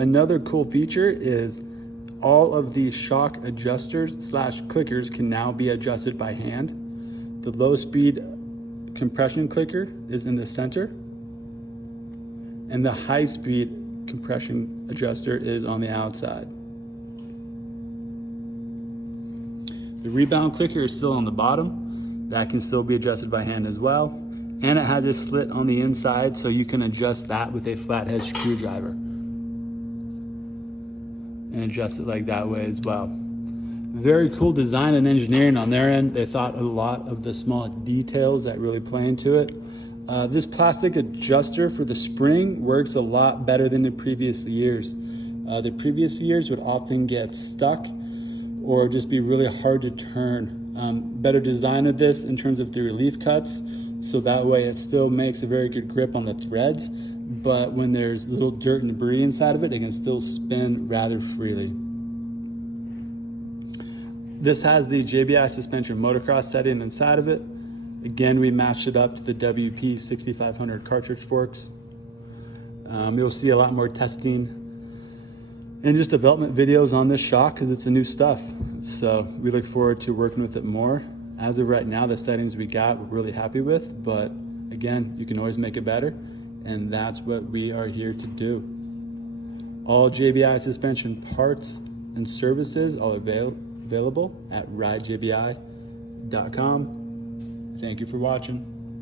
Another cool feature is all of these shock adjusters slash clickers can now be adjusted by hand. The low speed compression clicker is in the center, and the high speed compression adjuster is on the outside. The rebound clicker is still on the bottom. That can still be adjusted by hand as well. And it has a slit on the inside, so you can adjust that with a flathead screwdriver and adjust it like that way as well. Very cool design and engineering on their end. They thought a lot of the small details that really play into it. This plastic adjuster for the spring works a lot better than the previous years. The previous years would often get stuck or just be really hard to turn. Better design of this in terms of the relief cuts, so that way it still makes a very good grip on the threads, but when there's little dirt and debris inside of it, it can still spin rather freely. This has the JBI suspension motocross setting inside of it. Again, we matched it up to the WP 6500 cartridge forks. You'll see a lot more testing and just development videos on this shock because it's a new stuff. So we look forward to working with it more. As of right now, the settings we got, we're really happy with, but again, you can always make it better, and that's what we are here to do. All JBI suspension parts and services are available at ridejbi.com. Thank you for watching.